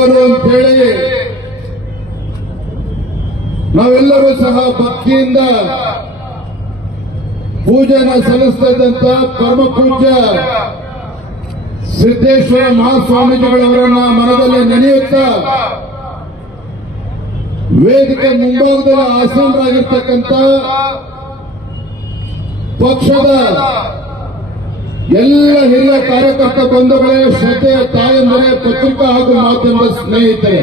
ದೇವರು ಅಂತ ಹೇಳಿ ನಾವೆಲ್ಲರೂ ಸಹ ಭಕ್ತಿಯಿಂದ ಪೂಜೆನ ಸಲ್ಲಿಸ್ತಾ ಇದ್ದಂತ ಪರಮ ಪೂಜ್ಯ ಸಿದ್ದೇಶ್ವರ ಮಹಾಸ್ವಾಮೀಜಿಗಳವರನ್ನ ಮನದಲ್ಲಿ ನೆನೆಯುತ್ತಾ ವೇದಿಕೆ ಮುಂಭಾಗದಲ್ಲಿ ಆಸೀನರಾಗಿರ್ತಕ್ಕಂಥ ಪಕ್ಷದ ಎಲ್ಲ ಹಿರಿಯ ಕಾರ್ಯಕರ್ತ ಬಂಧುಗಳೇ, ಶ್ರದ್ಧೆಯ ತಾಯಂದರೆ, ಪತ್ರಿಕಾ ಹಾಗೂ ಮಾಧ್ಯಮದ ಸ್ನೇಹಿತರೆ,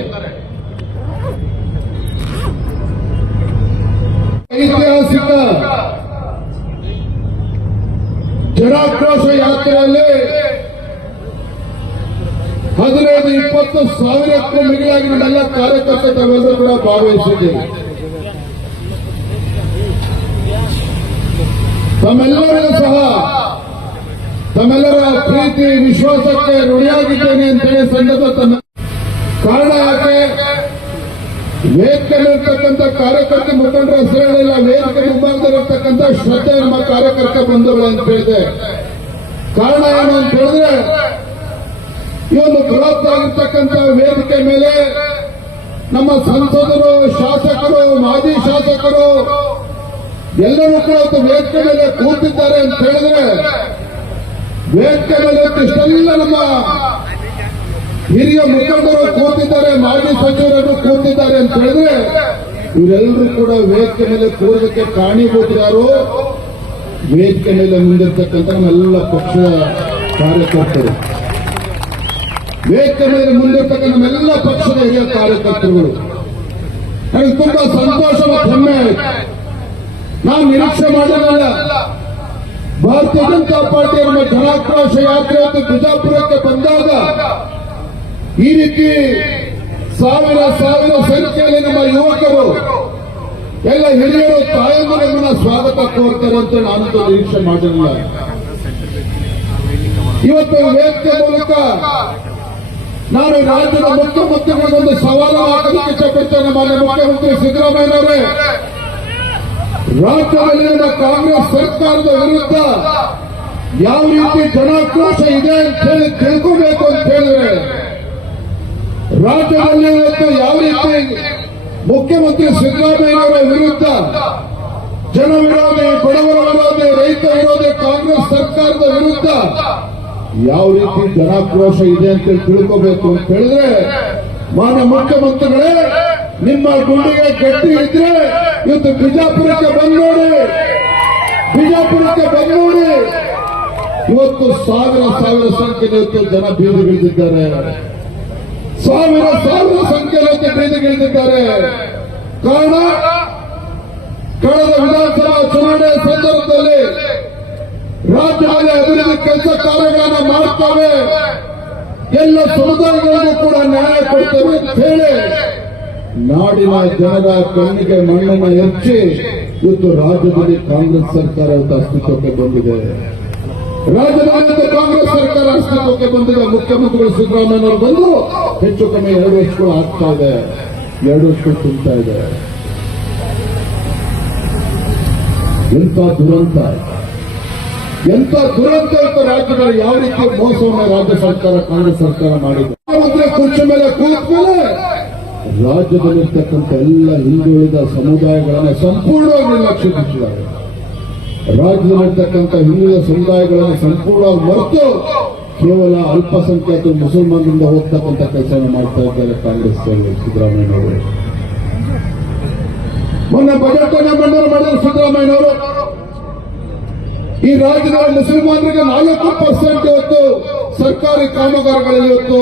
ಐತಿಹಾಸಿಕ ಜನಾಕ್ರೋಶ ಯಾತ್ರೆಯಲ್ಲಿ 15-20 ಸಾವಿರಕ್ಕೂ ಮಿಗಿಲಾಗಿ ನಮ್ಮೆಲ್ಲ ಕಾರ್ಯಕರ್ತರೆಲ್ಲರೂ ಕೂಡ ಭಾಗವಹಿಸಿದ್ದೇವೆ. ತಮ್ಮೆಲ್ಲರಿಗೂ ಸಹ ತಮ್ಮೆಲ್ಲರ ಪ್ರೀತಿ ವಿಶ್ವಾಸಕ್ಕೆ ಋಣಿಯಾಗಿದ್ದೇನೆ ಅಂತೇಳಿ ಸಂದರ್ಭ ಕಾರಣ ಯಾಕೆ ವೇದಿಕೆಯಲ್ಲಿರ್ತಕ್ಕಂಥ ಕಾರ್ಯಕರ್ತ ಮುಖಂಡರ ಹೆಸರುಗಳಿಲ್ಲ, ವೇದಿಕೆ ಮುಂಭಾಗದಲ್ಲಿರ್ತಕ್ಕಂಥ ಶ್ರದ್ಧೆ ನಮ್ಮ ಕಾರ್ಯಕರ್ತ ಬಂಧುಗಳು ಅಂತ ಹೇಳಿದೆ. ಕಾರಣ ಏನು ಅಂತ ಹೇಳಿದ್ರೆ, ಈ ಒಂದು ಬೃಹತ್ತಾಗಿರ್ತಕ್ಕಂಥ ವೇದಿಕೆ ಮೇಲೆ ನಮ್ಮ ಸಂಸದರು, ಶಾಸಕರು, ಮಾಜಿ ಶಾಸಕರು ಎಲ್ಲರೂ ಕೂಡ ವೇದಿಕೆ ಮೇಲೆ ಕೂತಿದ್ದಾರೆ ಅಂತ ಹೇಳಿದ್ರೆ, ವೇದಿಕೆ ಮೇಲೆ ಇಷ್ಟೆಲ್ಲ ನಮ್ಮ ಹಿರಿಯ ಮುಖಂಡರು ಕೂತಿದ್ದಾರೆ, ಮಾಜಿ ಸಚಿವರನ್ನು ಕೂತಿದ್ದಾರೆ ಅಂತ ಹೇಳಿದ್ರೆ, ಇವರೆಲ್ಲರೂ ಕೂಡ ವೇದಿಕೆ ಮೇಲೆ ಕೂರೋದಕ್ಕೆ ಕಾರಣೀಭೂತರು ವೇದಿಕೆ ಮೇಲೆ ಮುಂದಿರ್ತಕ್ಕಂಥ ನಮ್ಮೆಲ್ಲ ಪಕ್ಷದ ಕಾರ್ಯಕರ್ತರು, ವೇದಿಕೆ ಮೇಲೆ ಮುಂದಿರ್ತಕ್ಕಂಥ ನಮ್ಮೆಲ್ಲ ಪಕ್ಷದ ಹಿರಿಯ ಕಾರ್ಯಕರ್ತರುಗಳು. ನನಗೆ ತುಂಬಾ ಸಂತೋಷ ಮತ್ತು ಹೆಮ್ಮೆ ಆಯಿತು. ನಾನು ನಿರೀಕ್ಷೆ ಮಾಡಿರಲಿಲ್ಲ. ಭಾರತೀಯ ಜನತಾ ಪಾರ್ಟಿಯ ನಮ್ಮ ಜನಾಕ್ರೋಶ ಯಾತ್ರೆ ಬಿಜಾಪುರಕ್ಕೆ ಬಂದಾಗ ಈ ರೀತಿ ಸಾವಿರ ಸಂಖ್ಯೆಯಲ್ಲಿ ನಮ್ಮ ಯುವಕರು, ಎಲ್ಲ ಹಿರಿಯರು, ತಾಯಂದಿರು ನಮ್ಮನ್ನ ಸ್ವಾಗತ ಕೋರ್ತಾರೆ ಅಂತ ನಾನಂತೂ ನಿರೀಕ್ಷೆ ಮಾಡಿರಲಿಲ್ಲ. ಇವತ್ತು ವೇದಿಕೆ ಮೂಲಕ ನಾನು ರಾಜ್ಯದ ಮುಖ್ಯಮಂತ್ರಿಗಳಿಗೊಂದು ಸವಾಲು ಹಾಕಲಿಕ್ಕೆ ಇಷ್ಟಪಡ್ತೇನೆ. ಮಾನ್ಯ ಮುಖ್ಯಮಂತ್ರಿ ಸಿದ್ದರಾಮಯ್ಯನವರೇ, ರಾಜ್ಯದಲ್ಲಿರುವ ಕಾಂಗ್ರೆಸ್ ಸರ್ಕಾರದ ವಿರುದ್ಧ ಯಾವ ರೀತಿ ಜನಾಕ್ರೋಶ ಇದೆ ಅಂತ ಹೇಳಿ ತಿಳ್ಕೋಬೇಕು ಅಂತ ಹೇಳಿದ್ರೆ, ರಾಜ್ಯದಲ್ಲಿ ಇವತ್ತು ಯಾವ ರೀತಿ ಮುಖ್ಯಮಂತ್ರಿ ಸಿದ್ದರಾಮಯ್ಯನವರ ವಿರುದ್ಧ ಜನ ವಿರೋಧಿ, ಬಡವರ ವಿರೋಧಿ, ರೈತ ವಿರೋಧಿ ಕಾಂಗ್ರೆಸ್ ಸರ್ಕಾರದ ವಿರುದ್ಧ ಯಾವ ರೀತಿ ಜನಾಕ್ರೋಶ ಇದೆ ಅಂತ ತಿಳ್ಕೋಬೇಕು ಅಂತ ಹೇಳಿದ್ರೆ, ಮಾನ್ಯ ಮುಖ್ಯಮಂತ್ರಿಗಳೇ, ನಿಮ್ಮ ಗುಂಡಿಗೆ ಗಟ್ಟಿ ಇದ್ರೆ ಇವತ್ತು ಬಿಜಾಪುರಕ್ಕೆ ಬಂದು ನೋಡಿ. ಇವತ್ತು ಸಾವಿರ ಸಂಖ್ಯೆಯಲ್ಲಿ ಇವತ್ತು ಜನ ಬೀದಿಗಿಳಿದಿದ್ದಾರೆ. ಸಾವಿರ ಸಂಖ್ಯೆಯಲ್ಲಿ ಬೀದಿಗಿಳಿದಿದ್ದಾರೆ. ಕಾರಣ, ಕಳೆದ ವಿಧಾನಸಭಾ ಚುನಾವಣೆ ಸಂದರ್ಭದಲ್ಲಿ ರಾಜ್ಯದಲ್ಲಿ ಅಭಿವೃದ್ಧಿ ಕೆಲಸ ಕಾರ್ಯಗಳನ್ನು ಮಾಡುತ್ತವೆ, ಎಲ್ಲ ಸಮುದಾಯಗಳಿಗೂ ಕೂಡ ನ್ಯಾಯ ಕೊಡ್ತೇವೆ ಅಂತ ಹೇಳಿ ನಾಡಿನ ಜನರ ಕಣ್ಣಿಗೆ ಮಣ್ಣನ್ನು ಹೆಚ್ಚಿ ಇವತ್ತು ರಾಜ್ಯದಲ್ಲಿ ಕಾಂಗ್ರೆಸ್ ಸರ್ಕಾರ ಅಸ್ತಿತ್ವಕ್ಕೆ ಬಂದಿದೆ. ರಾಜ್ಯದಲ್ಲಿ ಕಾಂಗ್ರೆಸ್ ಸರ್ಕಾರ ಅಸ್ತಿತ್ವಕ್ಕೆ ಬಂದಿದೆ. ಮುಖ್ಯಮಂತ್ರಿಗಳು ಸಿದ್ದರಾಮಯ್ಯನವರು ಬಂದು ಹೆಚ್ಚು ಕಮ್ಮಿ 2 ವರ್ಷಗಳು ಆಗ್ತಾ ಇದೆ, 2 ವರ್ಷಗಳು ತುಂಬ್ತಾ ಇದೆ. ಎಂತ ದುರಂತ ಇತ್ತು ರಾಜ್ಯದಲ್ಲಿ. ಯಾವ ರೀತಿ ಮೋಸವನ್ನು ರಾಜ್ಯ ಸರ್ಕಾರ, ಕಾಂಗ್ರೆಸ್ ಸರ್ಕಾರ ಮಾಡಿದೆ. ಮುಖ್ಯಮಂತ್ರಿ ಕುರ್ಚಿ ಮೇಲೆ ಕೂತ ಮೇಲೆ ರಾಜ್ಯದಲ್ಲಿರ್ತಕ್ಕಂಥ ಎಲ್ಲ ಹಿಂದುಳಿದ ಸಮುದಾಯಗಳನ್ನು ಸಂಪೂರ್ಣವಾಗಿ ನಿರ್ಲಕ್ಷಿಸಿದ್ದಾರೆ. ರಾಜ್ಯದಲ್ಲಿರ್ತಕ್ಕಂಥ ಹಿಂದುಳಿದ ಸಮುದಾಯಗಳನ್ನು ಸಂಪೂರ್ಣವಾಗಿ ಮರೆತು ಕೇವಲ ಅಲ್ಪಸಂಖ್ಯಾತ ಮುಸಲ್ಮಾನರಿಂದ ಹೋಗ್ತಕ್ಕಂಥ ಕೆಲಸ ಮಾಡ್ತಾ ಇದ್ದಾರೆ ಕಾಂಗ್ರೆಸ್ ಸಿದ್ದರಾಮಯ್ಯನವರು. ಮೊನ್ನೆ ಬಜೆಟ್ ಮಂಡನೆ ಮಾಡಿದ ಸಿದ್ದರಾಮಯ್ಯನವರು ಈ ರಾಜ್ಯದ ಮುಸಲ್ಮಾನರಿಗೆ 4% ಇವತ್ತು ಸರ್ಕಾರಿ ಕಾಮಗಾರಿಗಳಲ್ಲಿ ಇವತ್ತು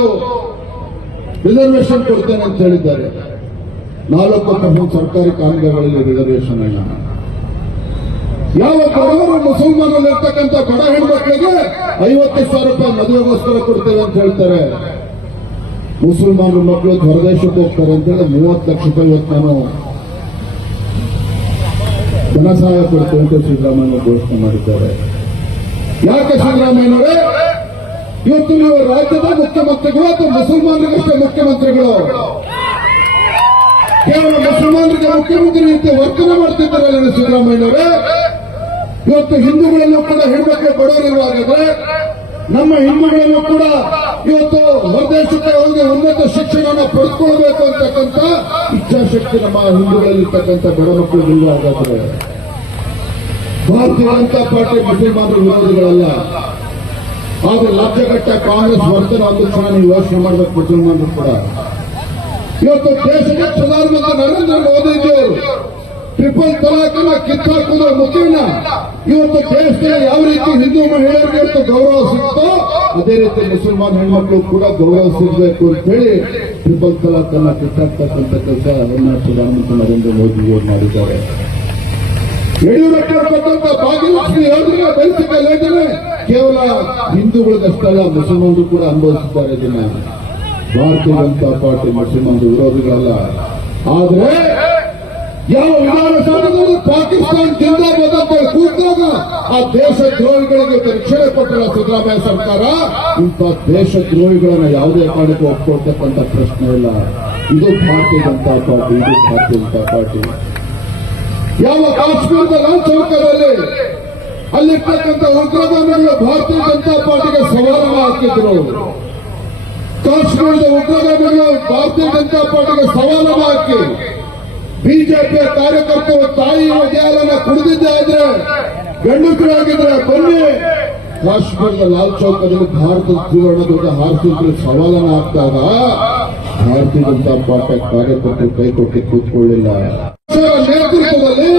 ರಿಸರ್ವೇಶನ್ ಕೊಡ್ತೇನೆ ಅಂತ ಹೇಳಿದ್ದಾರೆ. 4% ಸರ್ಕಾರಿ ಕಾಮಗಾರಿಗಳಲ್ಲಿ ರಿಸರ್ವೇಶನ್ ಅಲ್ಲ. ಯಾವ ಬಡವರು ಮುಸಲ್ಮಾನಲ್ಲಿರ್ತಕ್ಕಂಥ ಬಡ ಹೆಣ್ಮಕ್ಳಿಗೆ 50,000 ರೂಪಾಯಿ ಮದುವೆಗೋಸ್ಕರ ಕೊಡ್ತೇವೆ ಅಂತ ಹೇಳ್ತಾರೆ. ಮುಸಲ್ಮಾನರ ಮಕ್ಕಳು ಹೊರದೇಶಕ್ಕೆ ಹೋಗ್ತಾರೆ ಅಂತ ಹೇಳಿ 30 ಲಕ್ಷ ರೂಪಾಯಿ ಇವತ್ತು ನಾನು ಧನ ಸಹಾಯ ಕೊಡ್ತೇವೆ ಅಂತ ಸಿದ್ದರಾಮಯ್ಯ ಘೋಷಣೆ ಮಾಡಿದ್ದಾರೆ. ಯಾಕೆ ಸಿದ್ದರಾಮಯ್ಯನವರೇ, ಇವತ್ತು ನೀವು ರಾಜ್ಯದ ಮುಖ್ಯಮಂತ್ರಿಗಳು ಅಥವಾ ಮುಸಲ್ಮಾನರಿಗಷ್ಟೇ ಮುಖ್ಯಮಂತ್ರಿಗಳು? ಕೇವಲ ಮುಸಲ್ಮಾನರಿಗೆ ಮುಖ್ಯಮಂತ್ರಿ ರೀತಿ ವರ್ತನೆ ಮಾಡ್ತಿದ್ದಾರಲ್ಲ ಸಿದ್ದರಾಮಯ್ಯನವರೇ. ಇವತ್ತು ಹಿಂದೂಗಳಲ್ಲೂ ಕೂಡ ಹೆಣ್ಮಕ್ಳು ಬಡವರಿರುವಾಗಾದ್ರೆ ನಮ್ಮ ಹಿಂದೂಗಳನ್ನು ಕೂಡ ಇವತ್ತು ಹೊರದೇಶಕ್ಕೆ ಹೋಗಿ ಉನ್ನತ ಶಿಕ್ಷಣವನ್ನು ಪಡೆದುಕೊಳ್ಳಬೇಕು ಅಂತಕ್ಕಂಥ ಇಚ್ಛಾಶಕ್ತಿ ನಮ್ಮ ಹಿಂದೂಗಳಲ್ಲಿರ್ತಕ್ಕಂಥ ಗಣ ಮಕ್ಕಳು ಹಾಗಾದ್ರೆ ಭಾರತೀಯ ಜನತಾ ಪಾರ್ಟಿ ಮುಸಲ್ಮಾನರ ವಿರೋಧಿಗಳಲ್ಲ. ಆದ್ರೆ ರಾಜ್ಯಘಟ್ಟ ಕಾಂಗ್ರೆಸ್ ವರ್ತನೆ ಒಂದು ಕ್ಷಣ ನೀವು ಯೋಚನೆ ಮಾಡಬೇಕು. ಮುಸಲ್ಮಾನರು ಕೂಡ ಇವತ್ತು ದೇಶದ ಪ್ರಧಾನಮಂತ್ರಿ ನರೇಂದ್ರ ಮೋದಿಜಿಯವರು ಟ್ರಿಪಲ್ ತಲಾಖನ್ನ ಕಿತ್ತಾಕುವುದರ ಮುಖೇನ ಇವತ್ತು ದೇಶದಲ್ಲಿ ಯಾವ ರೀತಿ ಹಿಂದೂ ಮಹಿಳೆಯರಿಗೆ ಇವತ್ತು ಗೌರವ ಸಿಗ್ತೋ ಅದೇ ರೀತಿ ಮುಸಲ್ಮಾನ್ ಹೆಣ್ಮಕ್ಳು ಕೂಡ ಗೌರವ ಸಿಗಬೇಕು ಅಂತ ಹೇಳಿ ಟ್ರಿಪಲ್ ತಲಾಖನ್ನ ಕಿತ್ತಾಕ್ತಕ್ಕಂಥ ಕೆಲಸವನ್ನು ಪ್ರಧಾನಮಂತ್ರಿ ನರೇಂದ್ರ ಮೋದಿಜಿಯವರು ಮಾಡಿದ್ದಾರೆ. ಯಡಿಯೂರಪ್ಪ ಕೊಟ್ಟಂತ ಭಾಗ್ಯಲಕ್ಷ್ಮಿ ಯೋಜನೆ ಬೇಸಿಕ ಯೋಜನೆ ಕೇವಲ ಹಿಂದೂಗಳಿಗಷ್ಟಲ್ಲ ಮುಸಲ್ಮಾನರು ಕೂಡ ಅನುಭವಿಸಿದ್ದಾರೆ. ಇದನ್ನ ಭಾರತೀಯ ಜನತಾ ಪಾರ್ಟಿ ಮುಸಲ್ಮಾನರು ವಿರೋಧಿಗಳಲ್ಲ. ಆದ್ರೆ ಯಾವ ವಿಧಾನಸೌಧದಲ್ಲಿ ಪಾಕಿಸ್ತಾನ ಜಿಂದಾಬಾದ್ ಅಂತ ಕೂತಾಗ ಆ ದೇಶ ದ್ರೋಹಿಗಳಿಗೆ ರಕ್ಷಣೆ ಕೊಟ್ಟರ ಸಿದ್ದರಾಮಯ್ಯ ಸರ್ಕಾರ ಇಂಥ ದೇಶ ದ್ರೋಹಿಗಳನ್ನ ಯಾವುದೇ ಕಾರಣಕ್ಕೂ ಒಪ್ಕೊಳ್ತಕ್ಕಂಥ ಪ್ರಶ್ನೆ ಇಲ್ಲ. ಇದು ಭಾರತೀಯ ಜನತಾ ಪಾರ್ಟಿ, ಇದು ಭಾರತೀಯ ಜನತಾ ಪಾರ್ಟಿ. ಯಾವ ಕಾಶ್ಮೀರದ ಲಾಲ್ ಚೌಕದಲ್ಲಿ ಅಲ್ಲಿರ್ತಕ್ಕಂಥ ಉಗ್ರಗಾಮಿಗಳು ಭಾರತೀಯ ಜನತಾ ಪಾರ್ಟಿಗೆ ಸವಾಲನ್ನು ಹಾಕಿದ್ರು. ಕಾಶ್ಮೀರದ ಉಗ್ರಗಾಮಿಗಳು ಭಾರತೀಯ ಜನತಾ ಪಾರ್ಟಿಗೆ ಸವಾಲನ್ನು ಹಾಕಿ ಬಿಜೆಪಿಯ ಕಾರ್ಯಕರ್ತರು ತಾಯಿ ಹಾಲನ್ನ ಕುಡಿದಿದ್ದೇ ಆದ್ರೆ ಗಂಡಸರಾಗಿದ್ರೆ ಬನ್ನಿ ಕಾಶ್ಮೀರದ ಲಾಲ್ ಚೌಕದಲ್ಲಿ ಭಾರತದ ತ್ರಿವರ್ಣದಿಂದ ಹಾರಿಸಿದ್ರು ಸವಾಲನ್ನು ಹಾಕಿದಾಗ ಭಾರತೀಯ ಜನತಾ ಪಾರ್ಟಿ ಕಾರ್ಯಕರ್ತರು ಕೈಕೊಟ್ಟು ಕೂತ್ಕೊಳ್ಳಿಲ್ಲ. ನೇತೃತ್ವದಲ್ಲಿ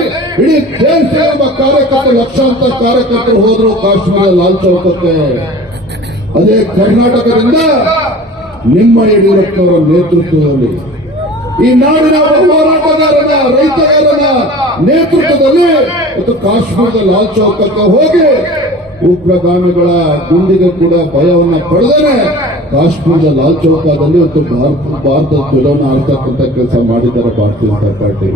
ಇಡೀ ದೇಶದ ಕಾರ್ಯಕರ್ತರು ಲಕ್ಷಾಂತರ ಕಾರ್ಯಕರ್ತರು ಹೋದ್ರು ಕಾಶ್ಮೀರದ ಲಾಲ್ ಚೌಕಕ್ಕೆ. ಅದೇ ಕರ್ನಾಟಕದಿಂದ ನಿಮ್ಮ ಯಡಿಯೂರಪ್ಪನವರ ನೇತೃತ್ವದಲ್ಲಿ ಈ ನಾಡಿನ ಹೋರಾಟಗಾರನ ರೈತಗಾರನ ನೇತೃತ್ವದಲ್ಲಿ ಮತ್ತು ಕಾಶ್ಮೀರದ ಲಾಲ್ ಚೌಕಕ್ಕೆ ಹೋಗಿ ಉಗ್ರಗಾಮಿಗಳ ಗುಂಡಿಗೆ ಕೂಡ ಭಯವನ್ನ ಪಡೆದರೆ ಕಾಶ್ಮೀರದ ಲಾಲ್ ಚೌಕದಲ್ಲಿ ಮತ್ತು ಭಾರತದ ಧ್ವಜವನ್ನು ಹಾರ್ತಕ್ಕಂಥ ಕೆಲಸ ಮಾಡಿದ್ದಾರೆ ಭಾರತೀಯ ಜನತಾ ಪಾರ್ಟಿ.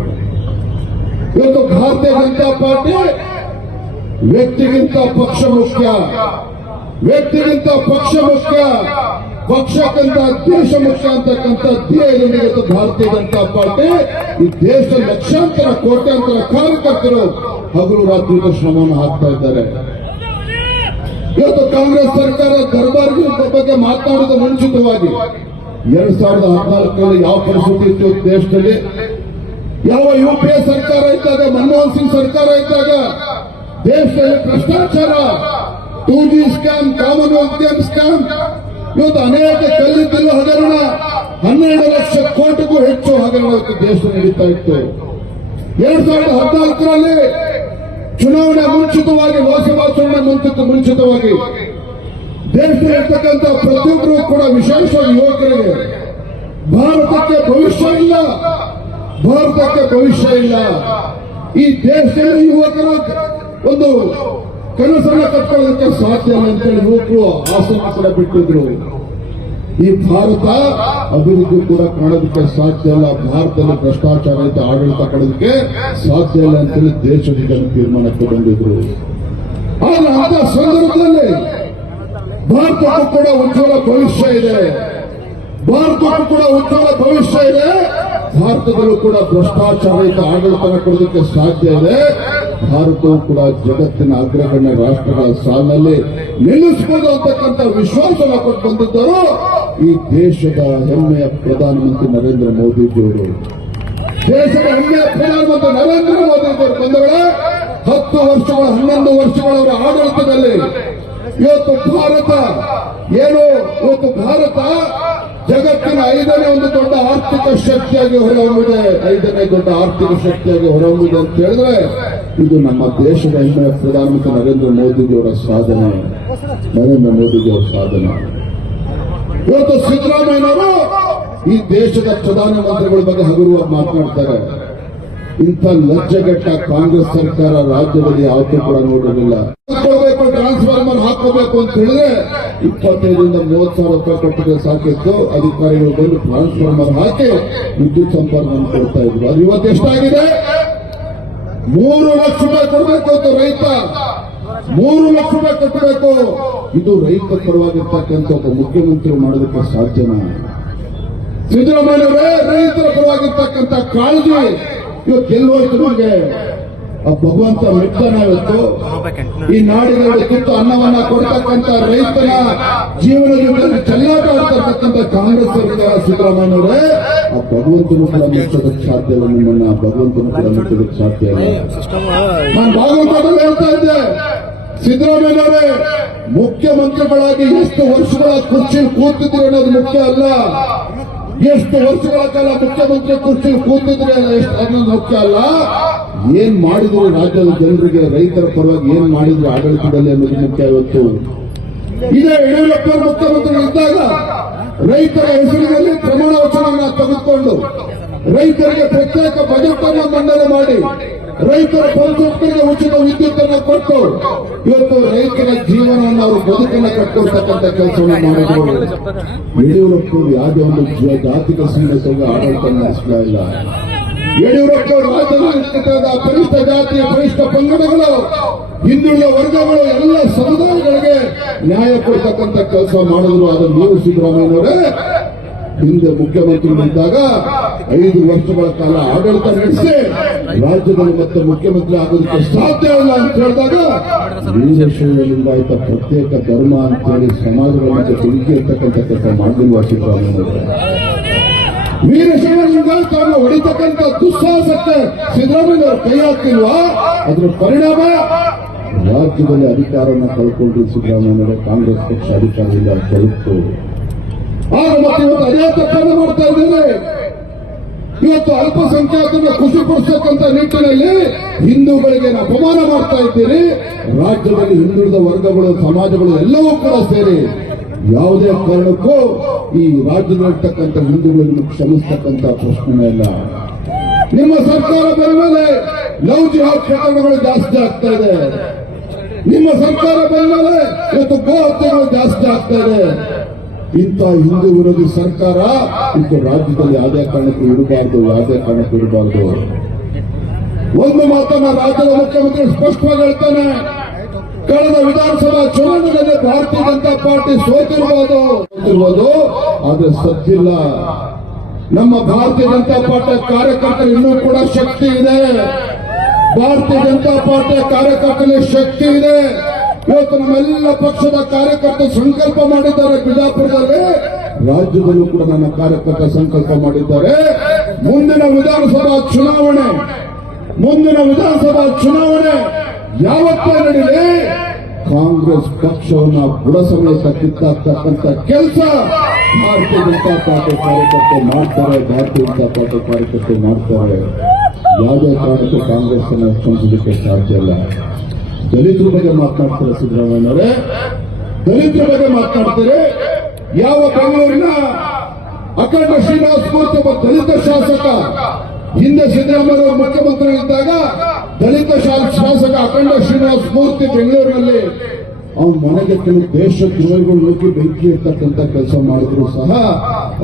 ಇವತ್ತು ಭಾರತೀಯ ಜನತಾ ಪಾರ್ಟಿ ವ್ಯಕ್ತಿಗಿಂತ ಪಕ್ಷ ಮುಖ್ಯ, ವ್ಯಕ್ತಿಗಿಂತ ಪಕ್ಷ ಮುಖ್ಯ, ಪಕ್ಷಕ್ಕಿಂತ ದೇಶ ಮುಖ್ಯ ಅಂತಕ್ಕಂಥ ಧ್ಯೇಯದಿಂದ ಇವತ್ತು ಭಾರತೀಯ ಜನತಾ ಪಾರ್ಟಿ ಈ ದೇಶದ ಲಕ್ಷಾಂತರ ಕೋಟ್ಯಾಂತರ ಕಾರ್ಯಕರ್ತರು ಹಗಲು ರಾತ್ರಿ ಶ್ರಮವನ್ನು ಹಾಕ್ತಾ ಇದ್ದಾರೆ. ಇವತ್ತು ಕಾಂಗ್ರೆಸ್ ಸರ್ಕಾರ ದರ್ಬಾರ್ಗೆ ಬಗ್ಗೆ ಮಾತನಾಡುವುದು ಮುಂಚಿತವಾಗಿ 2014ರಲ್ಲಿ ಯಾವ ಪರಿಸ್ಥಿತಿ ಇತ್ತು ದೇಶದಲ್ಲಿ, ಯಾವ ಯುಪಿಎ ಸರ್ಕಾರ ಇದ್ದಾಗ, ಮನಮೋಹನ್ ಸಿಂಗ್ ಸರ್ಕಾರ ಇದ್ದಾಗ ದೇಶದಲ್ಲಿ ಭ್ರಷ್ಟಾಚಾರ, 2G scam, Commonwealth game scam, ಇವತ್ತು ಅನೇಕ ಕಲ್ಲಿದ್ದಲು ಹಗರಣ, 12 ಲಕ್ಷ ಕೋಟಿಗೂ ಹೆಚ್ಚು ಹಗರಣ ಇವತ್ತು ದೇಶದಲ್ಲಿ ನಡೀತಾ ಇತ್ತು. 2014ರಲ್ಲಿ ಚುನಾವಣೆ ಮುಂಚಿತವಾಗಿ, ಲೋಕಸಭಾ ಚುನಾವಣೆ ಮುಂಚಿತವಾಗಿ ದೇಶದಲ್ಲಿರ್ತಕ್ಕಂಥ ಪ್ರತಿಯೊಬ್ಬರು ಕೂಡ ವಿಶೇಷವಾಗಿ ಯುವಕರಿಗೆ ಭಾರತಕ್ಕೆ ಭವಿಷ್ಯ ಇಲ್ಲ, ಭಾರತಕ್ಕೆ ಭವಿಷ್ಯ ಇಲ್ಲ. ಈ ದೇಶದಲ್ಲಿ ಯುವಕರು ಒಂದು ಕನಸನ್ನ ಕಟ್ಕೊಳ್ಳೋದಕ್ಕೆ ಸಾಧ್ಯ ಇಲ್ಲ ಅಂತೇಳಿ ಯುವಕರು ಆಸನ ಕೂಡ ಬಿಟ್ಟಿದ್ರು. ಈ ಭಾರತ ಅಭಿವೃದ್ಧಿ ಕೂಡ ಕಾಣೋದಕ್ಕೆ ಸಾಧ್ಯ ಇಲ್ಲ, ಭಾರತದಲ್ಲಿ ಭ್ರಷ್ಟಾಚಾರ ರಹಿತ ಆಡಳಿತ ಕೊಡೋದಕ್ಕೆ ಸಾಧ್ಯ ಇಲ್ಲ ಅಂತೇಳಿ ದೇಶದ ಜನ ತೀರ್ಮಾನಕ್ಕೆ ಬಂದಿದ್ರು. ಆದ್ರೆ ಅಂತ ಸಂದರ್ಭದಲ್ಲಿ ಭಾರತಕ್ಕೂ ಕೂಡ ಉಜ್ವಲ ಭವಿಷ್ಯ ಇದೆ, ಭಾರತಕ್ಕೂ ಕೂಡ ಉಜ್ವಲ ಭವಿಷ್ಯ ಇದೆ. ಭಾರತದಲ್ಲೂ ಕೂಡ ಭ್ರಷ್ಟಾಚಾರ ರಹಿತ ಆಡಳಿತ ಕೊಡೋದಕ್ಕೆ ಸಾಧ್ಯ ಇದೆ. ಭಾರತವು ಕೂಡ ಜಗತ್ತಿನ ಅಗ್ರಗಣ್ಯ ರಾಷ್ಟ್ರಗಳ ಸಾಲಿನಲ್ಲಿ ನಿಲ್ಲಿಸಬಹುದು ಅಂತಕ್ಕಂಥ ವಿಶ್ವಾಸವನ್ನು ಕೊಟ್ಟು ಬಂದಿದ್ದರು ಈ ದೇಶದ ಹೆಮ್ಮೆಯ ಪ್ರಧಾನಮಂತ್ರಿ ನರೇಂದ್ರ ಮೋದಿಜಿಯವರು. ದೇಶದ ಹೆಮ್ಮೆಯ ಪ್ರಧಾನಮಂತ್ರಿ ನರೇಂದ್ರ ಮೋದಿಜಿಯವರು ಬಂದವಳೆ 10 ವರ್ಷಗಳ 11 ವರ್ಷಗಳ ಆಡಳಿತದಲ್ಲಿ ಇವತ್ತು ಭಾರತ ಜಗತ್ತಿನ 5ನೇ ಒಂದು ದೊಡ್ಡ ಆರ್ಥಿಕ ಶಕ್ತಿಯಾಗಿ ಹೊರಹೊಮ್ಮಿದೆ, 5ನೇ ದೊಡ್ಡ ಆರ್ಥಿಕ ಶಕ್ತಿಯಾಗಿ ಹೊರಹೊಮ್ಮಿದೆ ಅಂತ ಹೇಳಿದ್ರೆ ಇದು ನಮ್ಮ ದೇಶದ ಹೆಮ್ಮೆಯ ಪ್ರಧಾನಮಂತ್ರಿ ನರೇಂದ್ರ ಮೋದಿಜಿಯವರ ಸಾಧನೆ, ನರೇಂದ್ರ ಮೋದಿಜಿಯವರ ಸಾಧನೆ. ಇವತ್ತು ಸಿದ್ದರಾಮಯ್ಯನವರು ಈ ದೇಶದ ಪ್ರಧಾನಮಂತ್ರಿಗಳ ಬಗ್ಗೆ ಹಗುರವಾಗಿ ಮಾತನಾಡ್ತಾರೆ. ಇಂಥ ಲಜ್ಜೆಗೆಟ್ಟ ಕಾಂಗ್ರೆಸ್ ಸರ್ಕಾರ ರಾಜ್ಯದಲ್ಲಿ ಯಾವತ್ತೂ ಕೂಡ ನೋಡಿರಲಿಲ್ಲ. ಟ್ರಾನ್ಸ್ಫಾರ್ಮರ್ ಹಾಕೋಬೇಕು ಅಂತ ಹೇಳಿದ್ರೆ 25ರಿಂದ 30 ಸಾವಿರ ರೂಪಾಯಿ ಕೊಟ್ಟಿಗೆ ಸಾಕಿತ್ತು. ಅಧಿಕಾರಿಗಳು ಬಂದು ಟ್ರಾನ್ಸ್ಫಾರ್ಮರ್ ಹಾಕಿ ವಿದ್ಯುತ್ ಸಂಪರ್ಕವನ್ನು ಕೊಡ್ತಾ ಇದ್ರು. ಅದು ಇವತ್ತು ಎಷ್ಟಾಗಿದೆ? 3 ಲಕ್ಷ ರೂಪಾಯಿ ಕೊಡಬೇಕು ಅಂತ ರೈತ 3 ಲಕ್ಷ ರೂಪಾಯಿ ಕಟ್ಟಬೇಕು. ಇದು ರೈತ ಪರವಾಗಿರ್ತಕ್ಕಂಥ ಒಬ್ಬ ಮುಖ್ಯಮಂತ್ರಿ ಮಾಡೋದಕ್ಕೆ ಸಾಧ್ಯನಾ? ಸಿದ್ದರಾಮಯ್ಯವರೇ ರೈತರ ಪರವಾಗಿರ್ತಕ್ಕಂಥ ಕಾಳಜಿ ಇವತ್ತು ಗೆಲ್ಲುವಷ್ಟು ನಮಗೆ ಆ ಭಗವಂತ ಮೆಚ್ಚನ ಇವತ್ತು ಈ ನಾಡಿನಲ್ಲಿ ತುತ್ತು ಅನ್ನವನ್ನ ಕೊಡ್ತಕ್ಕಂಥ ರೈತನ ಜೀವನದಲ್ಲಿ ಚೆಲ್ಲಾಟ ಆಡ್ತಕ್ಕಂಥ ಕಾಂಗ್ರೆಸ್ ಸರ್ಕಾರ ಸಿದ್ದರಾಮಯ್ಯನವರೇ, ಆ ಭಗವಂತನು ಕೂಡ ಮೆಚ್ಚೋದಕ್ಕೆ ಸಾಧ್ಯ ಇಲ್ಲ. ನಿಮ್ಮನ್ನ ಭಗವಂತನು ಕೂಡ ಮೆಚ್ಚೋದಕ್ಕೆ ಸಾಧ್ಯ ಇಲ್ಲ. ನಾನು ಭಾಗವತದಲ್ಲಿ ಹೇಳ್ತಾ ಇದ್ದೆ, ಸಿದ್ದರಾಮಯ್ಯನವರೇ ಮುಖ್ಯಮಂತ್ರಿಗಳಾಗಿ ಎಷ್ಟು ವರ್ಷಗಳ ಕುರ್ಚಿ ಕೂತಿದ್ರು ಅನ್ನೋದು ಮುಖ್ಯ ಅಲ್ಲ, ಎಷ್ಟು ವರ್ಷಗಳ ಕಾಲ ಮುಖ್ಯಮಂತ್ರಿ ಕುರ್ಚಿ ಕೂತಿದ್ರೆ ಅನ್ನೋದು ಮುಖ್ಯ ಅಲ್ಲ, ಏನ್ ಮಾಡಿದ್ರು ರಾಜ್ಯದ ಜನರಿಗೆ ರೈತರ ಪರವಾಗಿ ಏನ್ ಮಾಡಿದ್ರು ಆಡಳಿತದಲ್ಲಿ ಅನ್ನೋದು ಮುಖ್ಯ. ಇವತ್ತು ಇದೇ ಯಡಿಯೂರಪ್ಪ ಮುಖ್ಯಮಂತ್ರಿ ಇದ್ದಾಗ ರೈತರ ಹೆಸರಿನಲ್ಲಿ ಪ್ರಮಾಣ ವಚನವನ್ನು ತೆಗೆದುಕೊಂಡು ರೈತರಿಗೆ ಪ್ರತ್ಯೇಕ ಬಜೆಟ್ ಅನ್ನು ಮಂಡನೆ ಮಾಡಿ ರೈತರ ಪಂಚಾಯತ್ಗಳಿಗೆ ಉಚಿತ ವಿದ್ಯುತ್ ಅನ್ನು ಕೊಟ್ಟು ಇವತ್ತು ರೈತರ ಜೀವನವನ್ನು ಅವರು ಬದುಕನ್ನು ಕಟ್ಕೊಳ್ತಕ್ಕಂಥ ಕೆಲಸವನ್ನು ಮಾಡಿದ್ರು. ಯಡಿಯೂರಪ್ಪ ಯಾವುದೇ ಒಂದು ಜಾತಿಕ ಸಂಘರ್ಷಕ್ಕೆ ಆಡಳಿತ ನಡೆಸ್ತಾ ಇಲ್ಲ. ಯಡಿಯೂರಪ್ಪ ರಾಜ್ಯದ ಪರಿಷ್ಠ ಜಾತಿ, ಪರಿಷ್ಠ ಪಂಗಡಗಳು, ಹಿಂದುಳಿದ ವರ್ಗಗಳು, ಎಲ್ಲ ಸಮುದಾಯಗಳಿಗೆ ನ್ಯಾಯ ಕೊಡ್ತಕ್ಕಂಥ ಕೆಲಸ ಮಾಡಿದ್ರು. ಅದನ್ನು ನೀವು ಸಿದ್ದರಾಮಯ್ಯನವರೇ ಹಿಂದೆ ಮುಖ್ಯಮಂತ್ರಿಗಳಿದ್ದಾಗ 5 ವರ್ಷಗಳ ಕಾಲ ಆಡಳಿತ ನಡೆಸಿ ರಾಜ್ಯದಲ್ಲಿ ಮತ್ತೆ ಮುಖ್ಯಮಂತ್ರಿ ಆಗೋದಕ್ಕೆ ಸಾಧ್ಯ ಇಲ್ಲ ಅಂತ ಹೇಳಿದಾಗ ವೀರಶೈವ ಲಿಂಗಾಯತ ಪ್ರತ್ಯೇಕ ಧರ್ಮ ಅಂತ ಹೇಳಿ ಸಮಾಜಗಳ ಮಧ್ಯೆ ಬೆಂಕಿ ಇರ್ತಕ್ಕಂಥ ಕೆಲಸ ಮಾಡಲಿಲ್ವಾ ಸಿದ್ದರಾಮಯ್ಯನವರೇ? ವೀರಶೈವ ಲಿಂಗಾಯತವನ್ನು ಹೊಡಿತಕ್ಕಂಥ ದುಸ್ಸಾಹಸಕ್ಕೆ ಸಿದ್ದರಾಮಯ್ಯನವರು ಕೈ ಹಾಕಿಲ್ವಾ? ಅದರ ಪರಿಣಾಮ ರಾಜ್ಯದಲ್ಲಿ ಅಧಿಕಾರವನ್ನು ಕಳ್ಕೊಂಡ್ರು ಸಿದ್ದರಾಮಯ್ಯನವರೇ. ಕಾಂಗ್ರೆಸ್ ಪಕ್ಷ ಅಧಿಕಾರದಿಂದ ಕಲಿತು ಆಗ ಮತ್ತೆ ಇವತ್ತು ಅದೇ ತಪ್ಪನ್ನು ಮಾಡ್ತಾ ಇದ್ದೇನೆ. ಇವತ್ತು ಅಲ್ಪಸಂಖ್ಯಾತರನ್ನು ಖುಷಿಪಡಿಸತಕ್ಕಂಥ ನಿಟ್ಟಿನಲ್ಲಿ ಹಿಂದೂಗಳಿಗೆ ಅಪಮಾನ ಮಾಡ್ತಾ ಇದ್ದೀರಿ. ರಾಜ್ಯದಲ್ಲಿ ಹಿಂದುಳಿದ ವರ್ಗಗಳು, ಸಮಾಜಗಳು ಎಲ್ಲವೂ ಕೂಡ ಸೇರಿ ಯಾವುದೇ ಕಾರಣಕ್ಕೂ ಈ ರಾಜ್ಯದಲ್ಲಿರ್ತಕ್ಕಂಥ ಹಿಂದೂಗಳನ್ನು ಕ್ಷಮಿಸತಕ್ಕಂಥ ಪ್ರಶ್ನೆ ಇಲ್ಲ. ನಿಮ್ಮ ಸರ್ಕಾರ ಬಂದ ಮೇಲೆ ಲವ್ ಜಿಹಾದ್ ಪ್ರಕರಣಗಳು ಜಾಸ್ತಿ ಆಗ್ತಾ ಇದೆ. ನಿಮ್ಮ ಸರ್ಕಾರ ಬಂದ ಮೇಲೆ ಇವತ್ತು ಗೋ ಹತ್ಯೆಗಳು ಜಾಸ್ತಿ ಆಗ್ತಾ ಇದೆ. ಇಂಥ ಹಿಂದೂ ವಿರೋಧಿ ಸರ್ಕಾರ ಇಂಥ ರಾಜ್ಯದಲ್ಲಿ ಯಾವುದೇ ಕಾರಣಕ್ಕೂ ಇರಬಾರ್ದು, ಯಾವುದೇ ಕಾರಣಕ್ಕೂ ಇರಬಾರ್ದು. ಒಂದು ಮಾತನ್ನ ರಾಜ್ಯದ ಮುಖ್ಯಮಂತ್ರಿ ಸ್ಪಷ್ಟವಾಗಿ ಹೇಳ್ತಾನೆ, ಕಳೆದ ವಿಧಾನಸಭಾ ಚುನಾವಣೆಯಲ್ಲಿ ಭಾರತೀಯ ಜನತಾ ಪಾರ್ಟಿ ಸೋತಿರಬಹುದು, ಆದ್ರೆ ಸತ್ತಿಲ್ಲ. ನಮ್ಮ ಭಾರತೀಯ ಜನತಾ ಪಾರ್ಟಿಯ ಕಾರ್ಯಕರ್ತರು ಇನ್ನೂ ಕೂಡ ಶಕ್ತಿ ಇದೆ. ಭಾರತೀಯ ಜನತಾ ಪಾರ್ಟಿಯ ಕಾರ್ಯಕರ್ತರಲ್ಲಿ ಶಕ್ತಿ ಇದೆ. ಇವತ್ತು ನಮ್ಮೆಲ್ಲ ಪಕ್ಷದ ಕಾರ್ಯಕರ್ತರು ಸಂಕಲ್ಪ ಮಾಡಿದ್ದಾರೆ. ಬಿಜಾಪುರದಲ್ಲಿ, ರಾಜ್ಯದಲ್ಲೂ ಕೂಡ ನನ್ನ ಕಾರ್ಯಕರ್ತ ಸಂಕಲ್ಪ ಮಾಡಿದ್ದಾರೆ. ಮುಂದಿನ ವಿಧಾನಸಭಾ ಚುನಾವಣೆ ಯಾವತ್ತೇ ನಡೀಲಿ, ಕಾಂಗ್ರೆಸ್ ಪಕ್ಷವನ್ನ ಬುಡ ಸಮೇತ ಕಿತ್ತಾಕ್ತಕ್ಕಂಥ ಕೆಲಸ ಭಾರತೀಯ ಜನತಾ ಪಾರ್ಟಿ ಕಾರ್ಯಕರ್ತರು ಮಾಡ್ತಾರೆ. ಭಾರತೀಯ ಜನತಾ ಪಾರ್ಟಿ ಕಾರ್ಯಕರ್ತರು ಮಾಡ್ತಾರೆ. ಯಾವುದೇ ಕಾರಣಕ್ಕೂ ಕಾಂಗ್ರೆಸ್ ಅನ್ನು ಕ್ಷಮಿಸಲಿಕ್ಕೆ ಸಾಧ್ಯ ಇಲ್ಲ. ದಲಿತರ ಬಗ್ಗೆ ಮಾತನಾಡ್ತಾರೆ ಸಿದ್ದರಾಮಯ್ಯನವರೇ, ದಲಿತರ ಬಗ್ಗೆ ಮಾತನಾಡ್ತಾರೆ. ಯಾವ ಬೆಂಗಳೂರಿನ ಅಖಂಡ ಶ್ರೀನಿವಾಸ ಮೂರ್ತಿ ಒಬ್ಬ ದಲಿತ ಶಾಸಕ, ಹಿಂದೆ ಸಿದ್ದರಾಮಯ್ಯ ಮುಖ್ಯಮಂತ್ರಿ ಇದ್ದಾಗ ದಲಿತ ಶಾಸಕ ಅಖಂಡ ಶ್ರೀನಿವಾಸ ಮೂರ್ತಿ ಬೆಂಗಳೂರಿನಲ್ಲಿ ಅವನ ಮನೆಗೆ ಕೆಲವು ದೇಶದ್ರೋಹಿಗಳು ನುಗ್ಗಿ ಬೆಂಕಿ ಇರ್ತಕ್ಕಂಥ ಕೆಲಸ ಮಾಡಿದ್ರು ಸಹ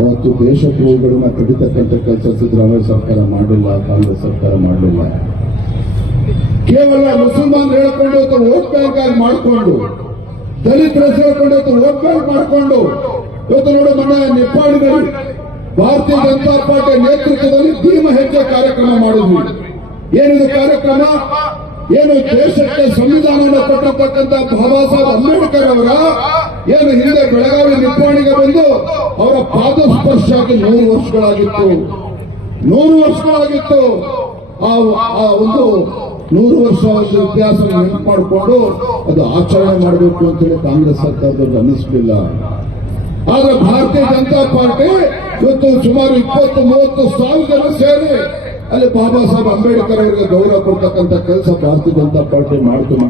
ಅವತ್ತು ದೇಶದ್ರೋಹಿಗಳನ್ನ ಕಡಿತಕ್ಕಂಥ ಕೆಲಸ ಸಿದ್ದರಾಮಯ್ಯ ಸರ್ಕಾರ ಮಾಡಲಿಲ್ಲ, ಕಾಂಗ್ರೆಸ್ ಸರ್ಕಾರ ಮಾಡಲಿಲ್ಲ. ಕೇವಲ ಮುಸಲ್ಮಾನ್ ಹೇಳ್ಕೊಂಡು ವೋಟ್ ಬ್ಯಾಂಕ್ ಆಗಿ ಮಾಡಿಕೊಂಡು, ದಲಿತರ ಹೇಳ್ಕೊಂಡು ವೋಟ್ ಬ್ಯಾಂಕ್ ಮಾಡಿಕೊಂಡು, ಇವತ್ತು ನೋಡಿ ಮೊನ್ನೆ ನಿಪ್ಪಾಣಿನಲ್ಲಿ ಭಾರತೀಯ ಜನತಾ ಪಾರ್ಟಿ ನೇತೃತ್ವದಲ್ಲಿ ಭೀಮ ಹೆಜ್ಜೆ ಕಾರ್ಯಕ್ರಮ ಮಾಡಿದ್ವಿ. ಏನಿದು ಕಾರ್ಯಕ್ರಮ? ಏನು ದೇಶಕ್ಕೆ ಸಂವಿಧಾನವನ್ನು ಕೊಟ್ಟಿರ್ತಕ್ಕಂಥ ಬಾಬಾ ಸಾಹೇಬ್ ಅಂಬೇಡ್ಕರ್ ಅವರ ಏನು ಹಿಂದೆ ಬೆಳಗಾವಿ ನಿಪ್ಪಾಣಿಗೆ ಬಂದು ಅವರ ಪಾದ ಸ್ಪರ್ಶ ಆಗಿ 100 ವರ್ಷಗಳಾಗಿತ್ತು. ಆ ಒಂದು 100 ವರ್ಷ ಇತಿಹಾಸ ನೆನಪು ಮಾಡಿಕೊಂಡು ಅದು ಆಚರಣೆ ಮಾಡಬೇಕು ಅಂತೇಳಿ ಕಾಂಗ್ರೆಸ್ ಸರ್ಕಾರದವ್ರಿಗೆ ಅನ್ನಿಸಲಿಲ್ಲ. ಆದ್ರೆ ಭಾರತೀಯ ಜನತಾ ಪಾರ್ಟಿ ಇವತ್ತು ಸುಮಾರು 20-30 ಸಾವಿರ ಜನ ಸೇರಿ ಅಲ್ಲಿ ಬಾಬಾ ಸಾಹೇಬ್ ಅಂಬೇಡ್ಕರ್ ಅವರಿಗೆ ಗೌರವ ಕೊಡ್ತಕ್ಕಂಥ ಕೆಲಸ ಭಾರತೀಯ ಜನತಾ ಪಾರ್ಟಿ ಮಾಡ್ತು.